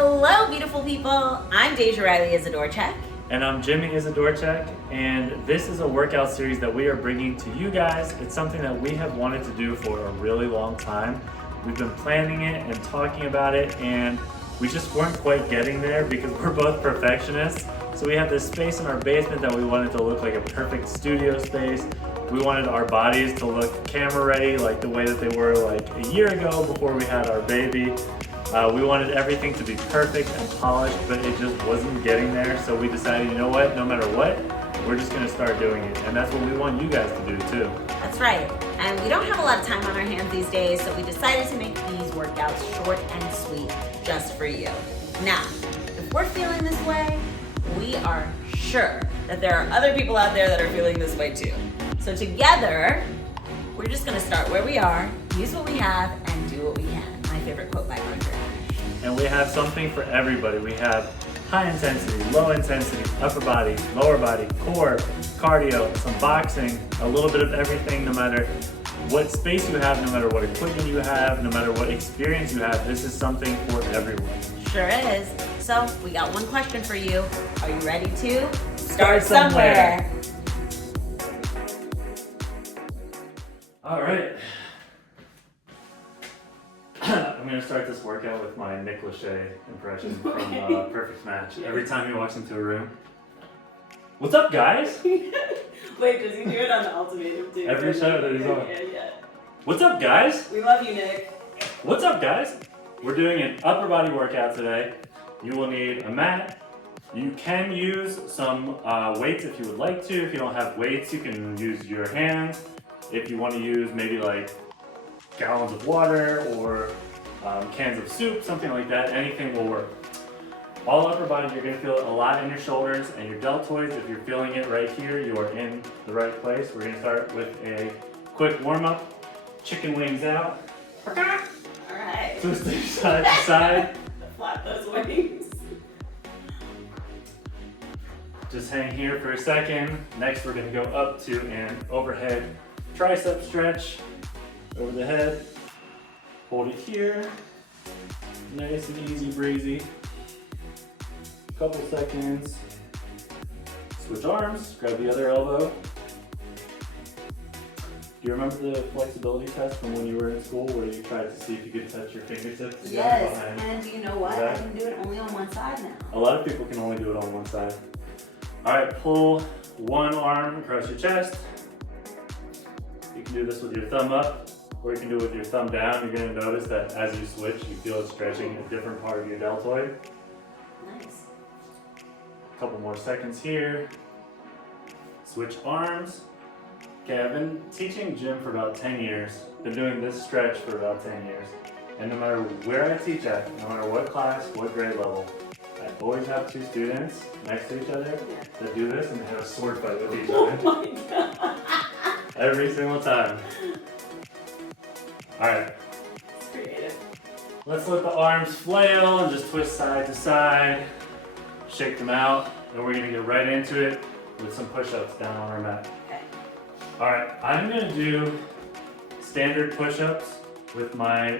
Hello, beautiful people. I'm Deja Riley-Isadorchek. And I'm Jimmy Isadorchek, and this is a workout series that we are bringing to you guys. It's something that we have wanted to do for a really long time. We've been planning it and talking about it, and we just weren't quite getting there because we're both perfectionists. So we have this space in our basement that we wanted to look like a perfect studio space. We wanted our bodies to look camera ready, like the way that they were like a year ago before we had our baby. We wanted everything to be perfect and polished, but it just wasn't getting there. So we decided, you know what, no matter what, we're just gonna start doing it. And that's what we want you guys to do too. That's right. And we don't have a lot of time on our hands these days, so we decided to make these workouts short and sweet just for you. Now, if we're feeling this way, we are sure that there are other people out there that are feeling this way too. So together, we're just gonna start where we are, use what we have, and do what we can. My favorite quote by Arthur. And we have something for everybody. We have high intensity, low intensity, upper body, lower body, core, cardio, some boxing, a little bit of everything, no matter what space you have, no matter what equipment you have, no matter what experience you have. This is something for everyone. Sure is. So we got one question for you. Are you ready to start somewhere? All right. I'm going to start this workout with my Nick Lachey impression from Perfect Match. Every time he walks into a room. What's up, guys? Wait, does he do it on the ultimatum too? Every show that he's on. Yeah. What's up, guys? We love you, Nick. What's up, guys? We're doing an upper body workout today. You will need a mat. You can use some weights if you would like to. If you don't have weights, you can use your hands. If you want to use maybe like gallons of water or cans of soup, something like that, anything will work. All upper body, you're going to feel it a lot in your shoulders and your deltoids. If you're feeling it right here, you are in the right place. We're going to start with a quick warm-up. Chicken wings out. Alright. Twisting side to side. Flap those wings. Just hang here for a second. Next, we're going to go up to an overhead tricep stretch over the head. Hold it here. Nice and easy breezy. Couple seconds. Switch arms, grab the other elbow. Do you remember the flexibility test from when you were in school where you tried to see if you could touch your fingertips together Yes, behind? and you know what? I can do it only on one side now. A lot of people can only do it on one side. All right, pull one arm across your chest. You can do this with your thumb up, or you can do it with your thumb down. You're gonna notice that as you switch, you feel it stretching a different part of your deltoid. Nice. A couple more seconds here. Switch arms. Okay, I've been teaching gym for about 10 years. Been doing this stretch for about 10 years. And no matter where I teach at, no matter what class, what grade level, I always have two students next to each other that do this and they have a sword fight with each other. Oh my god. Every single time. Alright. It's creative. Let's let the arms flail and just twist side to side. Shake them out. And we're gonna get right into it with some push-ups down on our mat. Okay. Alright, I'm gonna do standard push-ups with my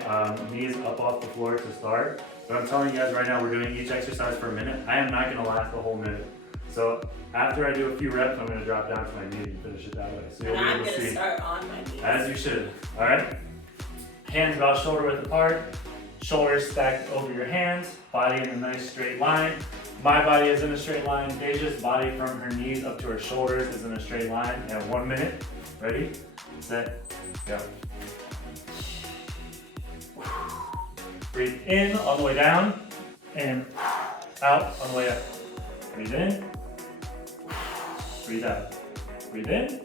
knees up off the floor to start. But I'm telling you guys right now, we're doing each exercise for a minute. I am not gonna last the whole minute. So after I do a few reps, I'm gonna drop down to my knees and finish it that way. So you'll be I'm able to gonna see. start on my knees. As you should. Alright? Hands about shoulder width apart. Shoulders stacked over your hands. Body in a nice straight line. My body is in a straight line. Deja's body from her knees up to her shoulders is in a straight line. And 1 minute. Ready? Set. Go. Breathe in all the way down. And out on the way up. Breathe in. Breathe out. Breathe in.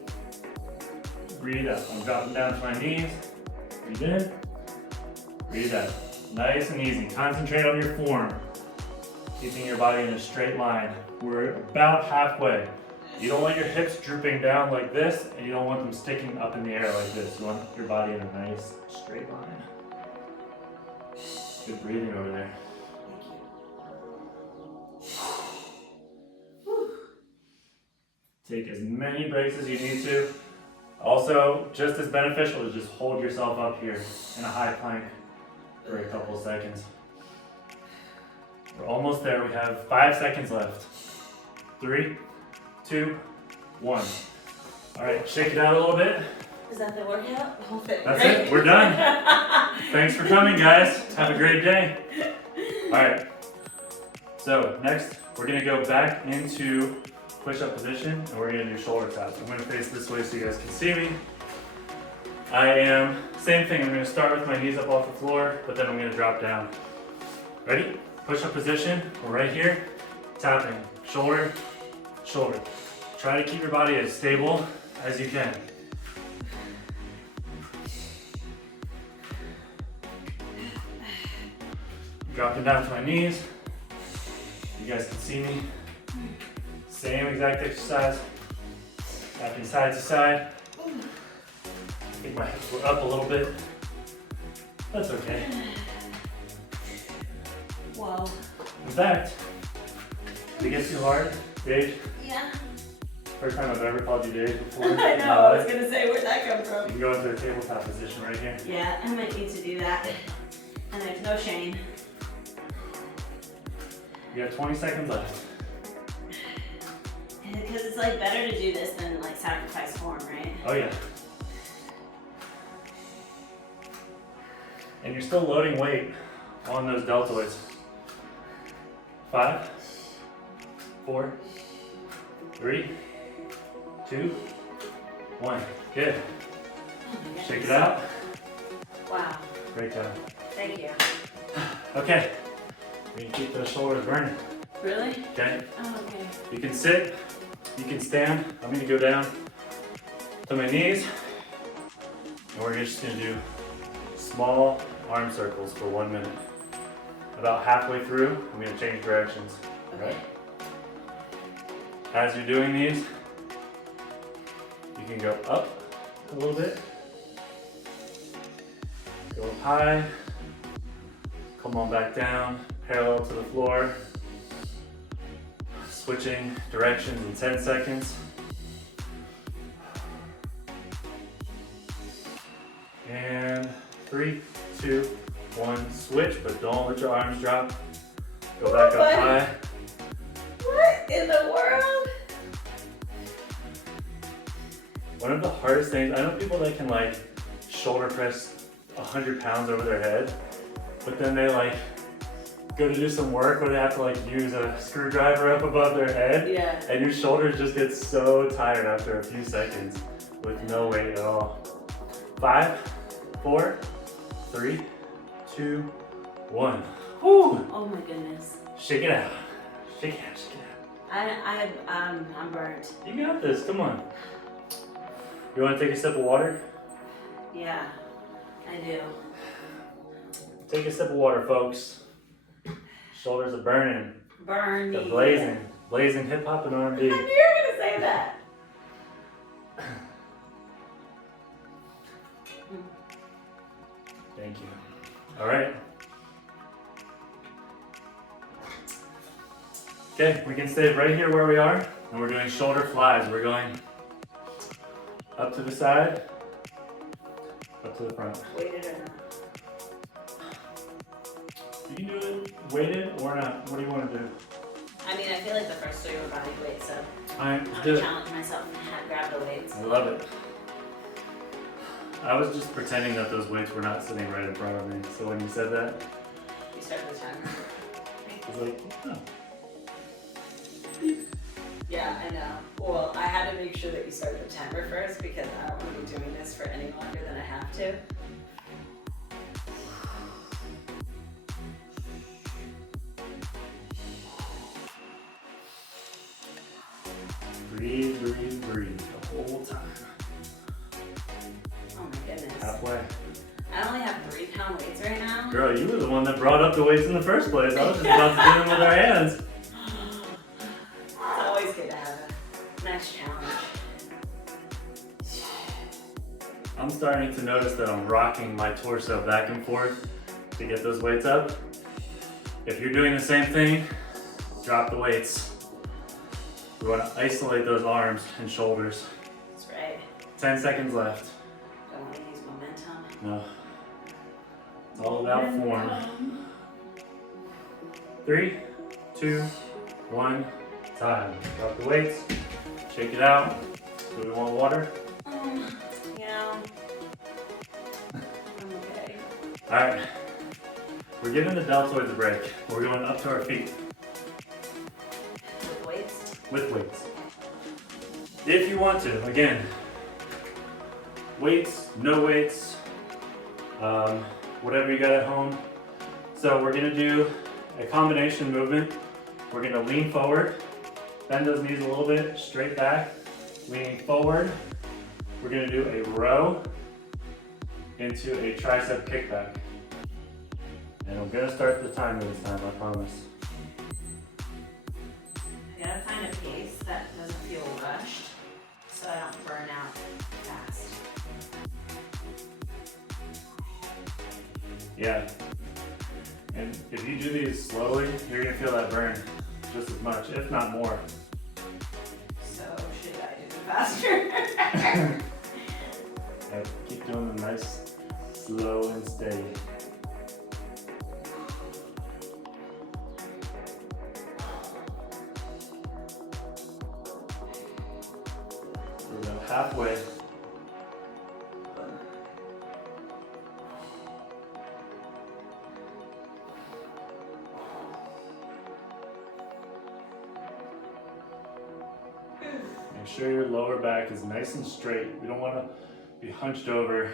Breathe out. I'm dropping down to my knees. Breathe in. Breathe out. Nice and easy. Concentrate on your form. Keeping your body in a straight line. We're about halfway. You don't want your hips drooping down like this, and you don't want them sticking up in the air like this. You want your body in a nice straight line. Good breathing over there. Take as many breaks as you need to. Also, just as beneficial to just hold yourself up here in a high plank for a couple seconds. Almost there. We have 5 seconds left. 3, 2, 1. All right, shake it out a little bit. Is that the workout? That's it. We're done. Thanks for coming, guys. Have a great day. All right. So next, we're gonna go back into push-up position, and we're gonna do shoulder taps. I'm gonna face this way so you guys can see me. Same thing. I'm gonna start with my knees up off the floor, but then I'm gonna drop down. Ready? Push-up position. We're right here. Tapping. Shoulder, shoulder. Try to keep your body as stable as you can. Dropping down to my knees. You guys can see me. Same exact exercise. Tapping side to side. I think my hips were up a little bit. That's okay. Whoa. In fact, did it get too hard? Deja? Yeah. First time I've ever called you Deja before. I know, I was gonna say, where'd that come You from? can go into a tabletop position right here. Yeah, I might need to do that. And there's no shame. You got 20 seconds left. Because it's like better to do this than like sacrifice form, right? Oh yeah. And you're still loading weight on those deltoids. 5, 4, 3, 2, 1. Good. Oh my Shake goodness. it out. Wow. Great job. Thank you. Okay. We can keep those shoulders burning. Really? Okay. Oh, okay. You can sit. You can stand. I'm going to go down to my knees. And we're just going to do small arm circles for 1 minute. About halfway through, I'm going to change directions. Okay. As you're doing these, you can go up a little bit. Go up high. Come on back down, parallel to the floor. Switching directions in 10 seconds. And 3, 2, 1, switch, but don't let your arms drop. Go back up high. What in the world? One of the hardest things, I know people that can like shoulder press 100 pounds over their head, but then they like go to do some work where they have to like use a screwdriver up above their head. Yeah. And your shoulders just get so tired after a few seconds with no weight at all. 5, 4, 3, 2, 1. Whew. Oh my goodness. Shake it out. Shake it out, shake it out. I'm burnt. You got this, come on. You wanna take a sip of water? Yeah, I do. Take a sip of water, folks. Shoulders are burning. Burn me. They're blazing. Blazing hip hop and I R&B. knew you were gonna say that. Thank you. All right. Okay, we can stay right here where we are, and we're doing shoulder flies. We're going up to the side, up to the front. Weighted or not? You can do it weighted or not. What do you want to do? I mean, I feel like the first three were body weight, so I'm I'm gonna good. challenge myself and grab the weights. I love it. I was just pretending that those weights were not sitting right in front of me. So when you said that, You start the timer. I was like, oh. Yeah, I know. Well, I had to make sure that you start the timer first because I don't want to be doing this for any longer than I have to. Breathe, breathe, breathe the whole time. Oh my goodness. Halfway. I only have 3-pound weights right now. Girl, you were the one that brought up the weights in the first place. I was just about to do them with our hands. It's always good to have a nice challenge. I'm starting to notice that I'm rocking my torso back and forth to get those weights up. If you're doing the same thing, drop the weights. We want to isolate those arms and shoulders. That's right. 10 seconds left. Don't want to use momentum. No. It's all about form. 3, 2, 1, time. Drop the weights, shake it out. Do we want water? You know, I'm okay. All right, we're giving the deltoids a break. We're going up to our feet. With weights? With weights. If you want to, again, weights, no weights, whatever you got at home. So we're gonna do a combination movement. We're gonna lean forward, bend those knees a little bit, straight back, leaning forward. We're gonna do a row into a tricep kickback. And I'm gonna start the timer this time, I promise. I gotta find a pace that doesn't feel rushed so I don't burn out fast. Yeah. And if you do these slowly, you're gonna feel that burn just as much, if not more. So should I do it faster? Yeah, keep doing the nice, slow and steady. We're about halfway. Make sure your lower back is nice and straight. We don't want to be hunched over,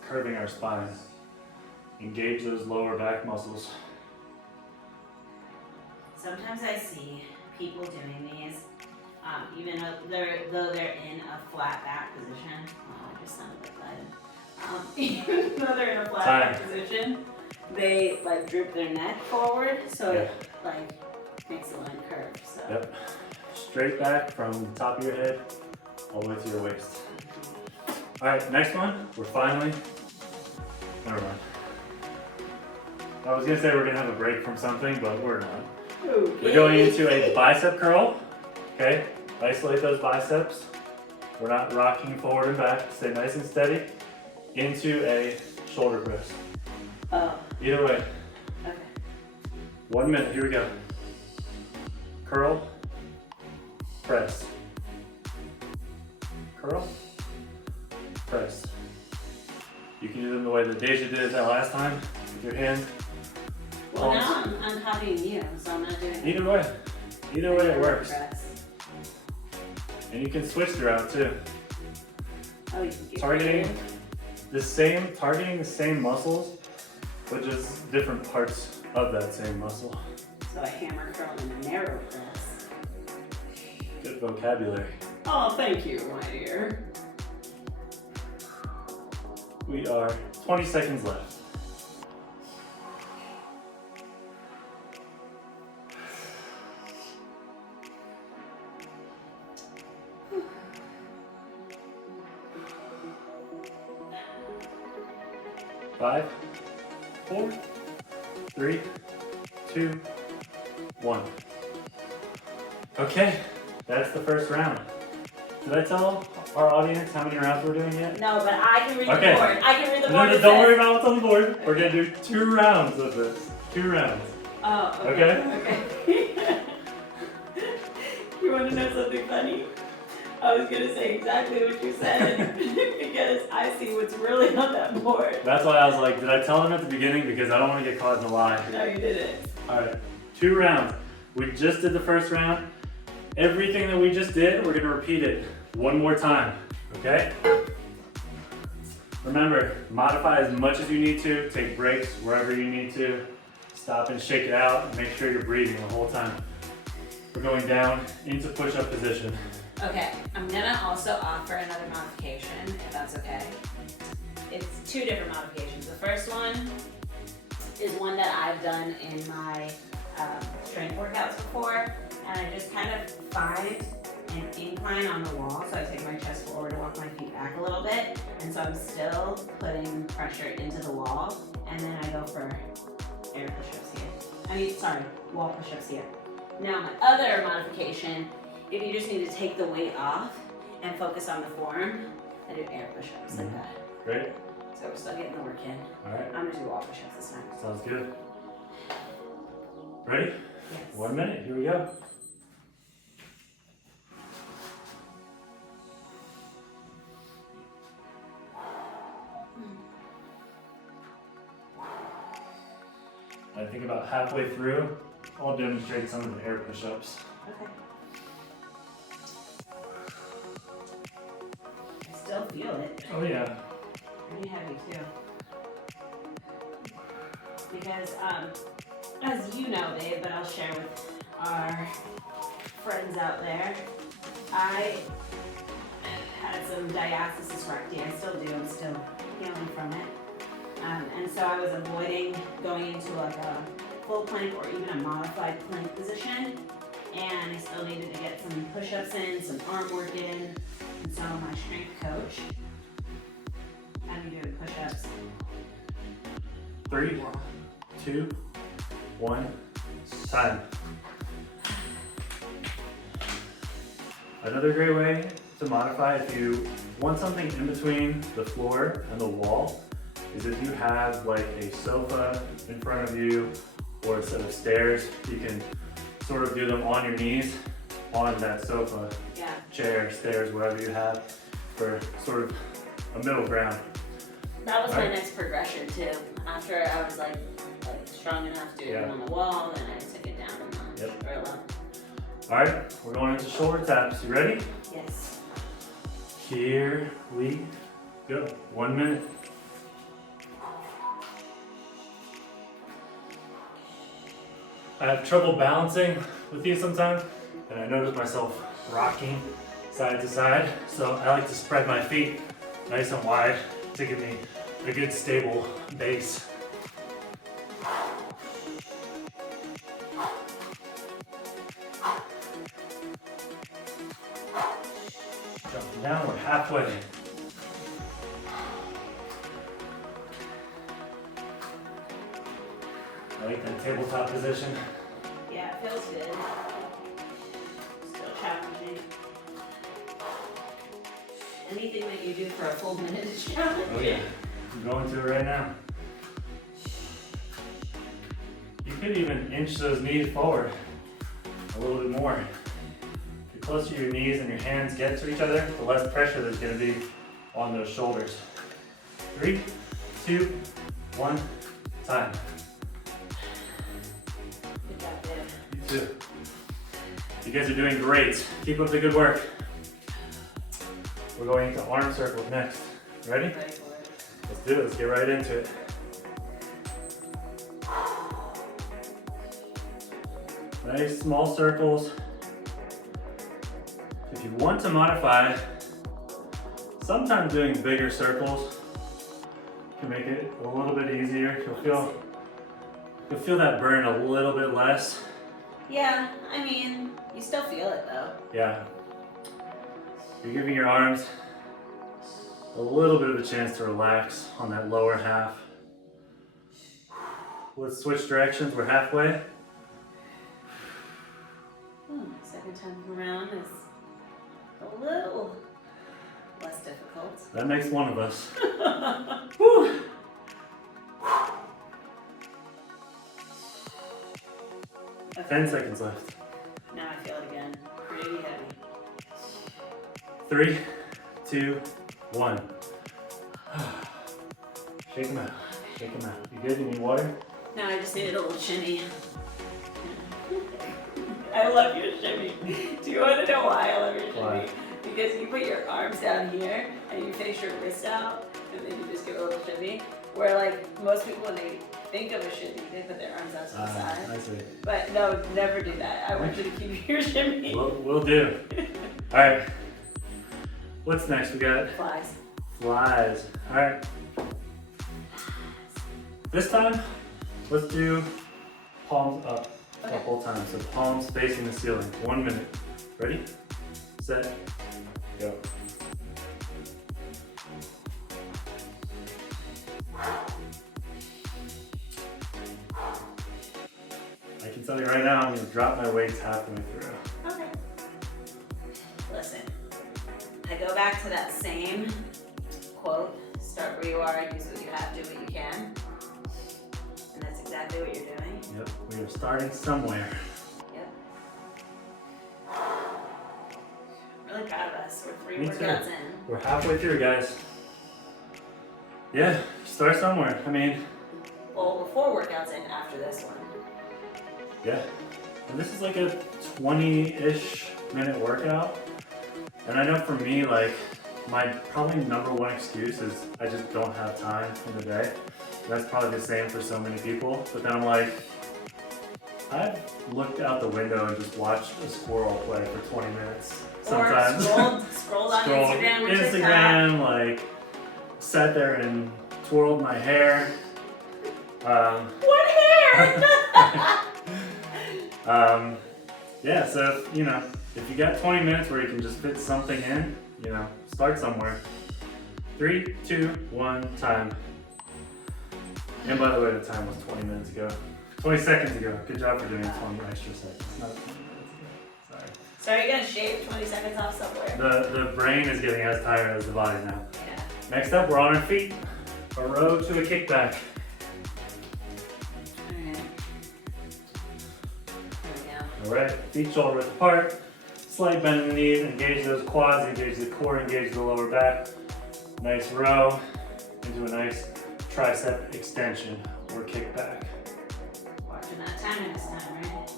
curving our spine. Engage those lower back muscles. Sometimes I see people doing these, even though they're in a flat back position. Oh, I just sounded like that. Even though they're in a flat back position, they like droop their neck forward, so it like makes the line curve. So. Yep. Straight back from the top of your head all the way to your waist. All right, next one. We're finally. Never mind. I was gonna say we're gonna have a break from something, but we're not. Okay. We're going into a bicep curl. Okay. Isolate those biceps. We're not rocking forward and back. Stay nice and steady. Into a shoulder press. Oh. Either way. Okay. 1 minute. Here we go. Curl. Press. Curl. Press. You can do them the way that Deja did that last time with your hand. Well, now I'm copying you, so I'm not doing it. Either way. Either way it works. Press. And you can switch throughout too. Oh, you can Targeting the same muscles, but just different parts of that same muscle. So a hammer curl and a narrow press. Good vocabulary. Oh, thank you, my dear. We are 20 seconds left. Five, 4, 3, 2, 1. Okay, that's the first round. Did I tell our audience how many rounds we're doing yet? No, but I can read the board. I can read the board. No, don't worry about what's on the board. We're gonna do 2 rounds of this. 2 rounds. Oh, okay. Okay. You want to know something funny? I was gonna say exactly what you said because I see what's really on that board. That's why I was like, did I tell them at the beginning? Because I don't want to get caught in a lie. No, you didn't. Alright, 2 rounds. We just did the first round. Everything that we just did, we're gonna repeat it 1 more time, okay? Remember, modify as much as you need to, take breaks wherever you need to, stop and shake it out, and make sure you're breathing the whole time. We're going down into push-up position. Okay, I'm gonna also offer another modification, if that's okay. It's 2 different modifications. The first one is one that I've done in my strength workouts before, and I just kind of find an incline on the wall, so I take my chest forward and walk my feet back a little bit, and so I'm still putting pressure into the wall, and then I go for air push-ups here. Wall push-ups here. Now my other modification, if you just need to take the weight off and focus on the form, I do air push-ups like that. Great. So we're still getting the work in. Alright. I'm gonna do wall push-ups this time. Sounds good. Ready? Yes. 1 minute, here we go. I think about halfway through, I'll demonstrate some of the air push-ups. Okay. I still feel it. Oh yeah. Pretty heavy too. Because, as you know, babe, but I'll share with our friends out there, I had some diastasis recti. I still do. I'm still healing from it. And so I was avoiding going into like a full plank or even a modified plank position. And I still needed to get some push-ups in, some arm work in, and so my strength coach had me doing push-ups. 3, 2, 1, time. Another great way to modify if you want something in between the floor and the wall is if you have like a sofa in front of you or a set of stairs, you can sort of do them on your knees on that sofa, Yeah. chair, stairs, whatever you have for sort of a middle ground. That was my Right. next progression too. After I was like strong enough to do it on the wall, then I took it down on the parallel. All right, we're going into shoulder taps. You ready? Yes. Here we go. 1 minute. I have trouble balancing with these sometimes, and I notice myself rocking side to side. So I like to spread my feet nice and wide to give me a good stable base. Jumping down, we're halfway. I like that tabletop position. Yeah, it feels good. Still challenging. Anything that you do for a full minute is challenging. Oh yeah, I'm going to it right now. You could even inch those knees forward a little bit more. The closer your knees and your hands get to each other, the less pressure there's going to be on those shoulders. 3, 2, 1, time. Good job, babe. You too. You guys are doing great. Keep up the good work. We're going into arm circles next. Ready? Ready for it. Let's do it. Let's get right into it. Nice small circles. If you want to modify, sometimes doing bigger circles can make it a little bit easier. You'll feel that burn a little bit less. Yeah, I mean, you still feel it though. Yeah. You're giving your arms a little bit of a chance to relax on that lower half. Let's switch directions. We're halfway. Second time around is a little less difficult. That makes one of us. Whew. 10 seconds left. Now I feel it again. Pretty heavy. 3, 2, 1. Shake them out. Shake them out. You good? You need water? No, I just needed a little shimmy. I love your shimmy. Do you want to know why I love your shimmy? Why? Because you put your arms down here and you face your wrist out and then you just give a little shimmy. Where like most people when they think of a shimmy, they put their arms out to the side. I see. But no, never do that. I want you to keep your shimmy. We'll do. All right. What's next? We got Flies. flies. All right. This time, let's do palms up the Okay. whole time. So palms facing the ceiling. 1 minute. Ready? Set. Go. I can tell you right now, I'm going to drop my weights halfway through. Okay. Listen, I go back to that same quote, start where you are, use what you have, do what you can. And that's exactly what you're doing. Yep, we are starting somewhere. Yep. Really proud of us. We're 3 Me workouts too. in. We're halfway through, guys. Yeah, start somewhere. I mean, Well, we're 4 workouts in after this one. yeah. And this is like a 20-ish minute workout. And I know for me, like, my probably number one excuse is I just don't have time in the day. And that's probably the same for so many people. But then I'm like, I've looked out the window and just watched a squirrel play for 20 minutes. Sometimes. Or scrolled on Instagram or TikTok. Instagram, like, sat there and twirled my hair. What hair? Yeah, so, you know, if you got 20 minutes where you can just fit something in, you know, start somewhere. 3, 2, 1, time. And by the way, the time was 20 minutes ago. 20 seconds ago. Good job for doing 20 extra seconds. Not 20 minutes ago. Sorry. So are you gonna shave 20 seconds off somewhere? The brain is getting as tired as the body now. Yeah. Next up, we're on our feet. A row to a kickback. Alright. There we go. Alright, feet shoulder width apart. Slight bend in the knees, engage those quads, engage the core, engage the lower back. Nice row into a nice tricep extension or kickback. Watching that timing this time, right?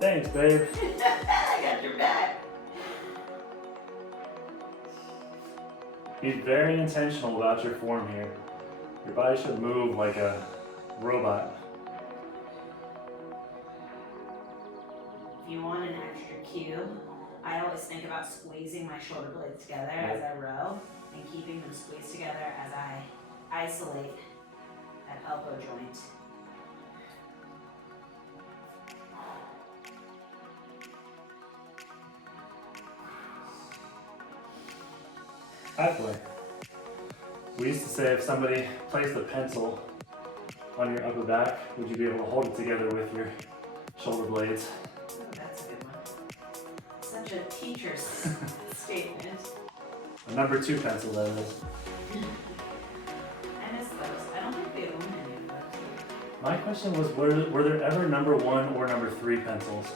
Thanks, babe. I got your back. Be very intentional about your form here. Your body should move like a robot. If you want an extra cue, I always think about squeezing my shoulder blades together as I row and keeping them squeezed together as I isolate that elbow joint. Halfway. We used to say if somebody placed a pencil on your upper back, would you be able to hold it together with your shoulder blades? Oh, that's a good one. Such a teacher's statement. A number 2 pencil, that is. I miss those. I don't think they own any of those. My question was, were there ever number 1 or number 3 pencils?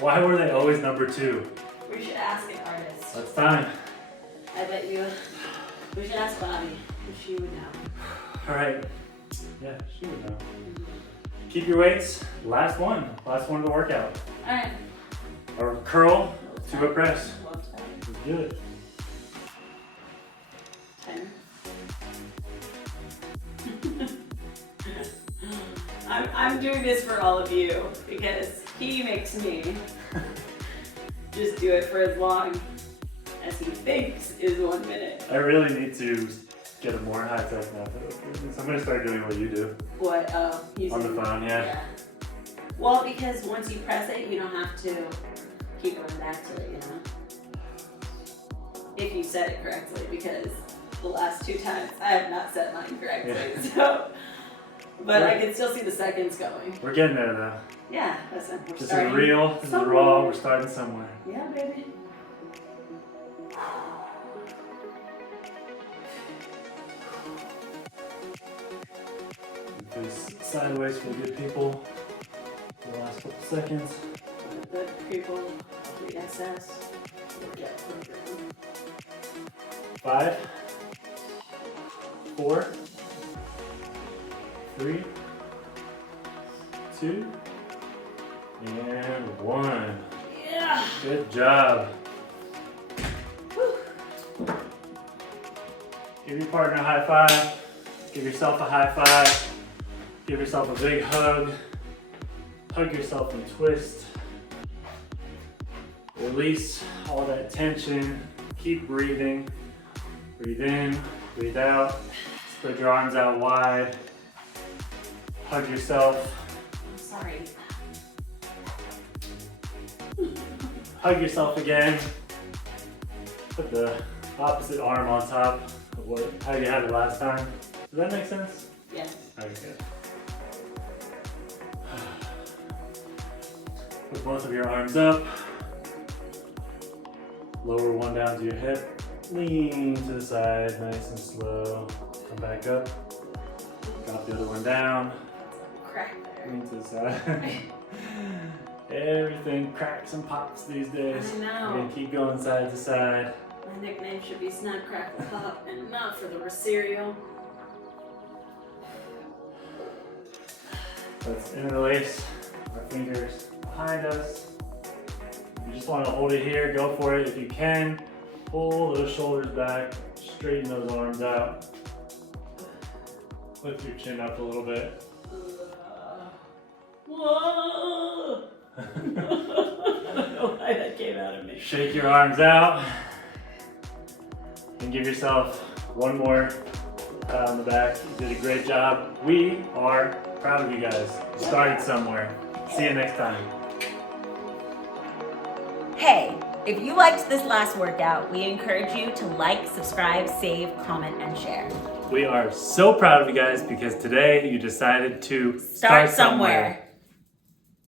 Why were they always number 2? We should ask an artist. That's time. I bet you. We should ask Bobby if she would know. All right. Yeah, she would know. Keep your weights. Last one of the workout. All right. Or curl to a press. Love that. Let's do it. 10. I'm doing this for all of you because he makes me just do it for as long as he thinks is 1 minute. I really need to get a more high-tech method. So I'm going to start doing what you do. What? Using On the phone, yeah. Well, because once you press it, you don't have to keep going back to it, you know? If you set it correctly, because the last 2 times I have not set mine correctly, so. But I can still see the seconds going. We're getting there, though. Yeah, listen, we're This is starting real. This is raw. We're starting somewhere. Yeah, baby. Face sideways for the good people. For the last couple seconds. The people, the SS, workout program. 5, 4, 3, 2, and 1. Yeah. Good job. Whew. Give your partner a high five. Give yourself a high five. Give yourself a big hug. Hug yourself and twist. Release all that tension. Keep breathing. Breathe in, breathe out. Spread your arms out wide. Hug yourself. I'm sorry. Hug yourself again. Put the opposite arm on top of how you had it last time. Does that make sense? Yes. Okay, good. Put both of your arms up. Lower one down to your hip. Lean to the side, nice and slow. Come back up. Drop the other one down. Me too, side. Everything cracks and pops these days. I know. We're gonna keep going side to side. My nickname should be Snap Crackle Pop and not for the cereal. Let's interlace our fingers behind us. You just want to hold it here, go for it if you can. Pull those shoulders back, straighten those arms out. Lift your chin up a little bit. Whoa! I don't know why that came out of me. Shake your arms out. And give yourself one more pat on the back. You did a great job. We are proud of you guys. Started somewhere. See you next time. Hey, if you liked this last workout, we encourage you to like, subscribe, save, comment, and share. We are so proud of you guys because today you decided to Start somewhere.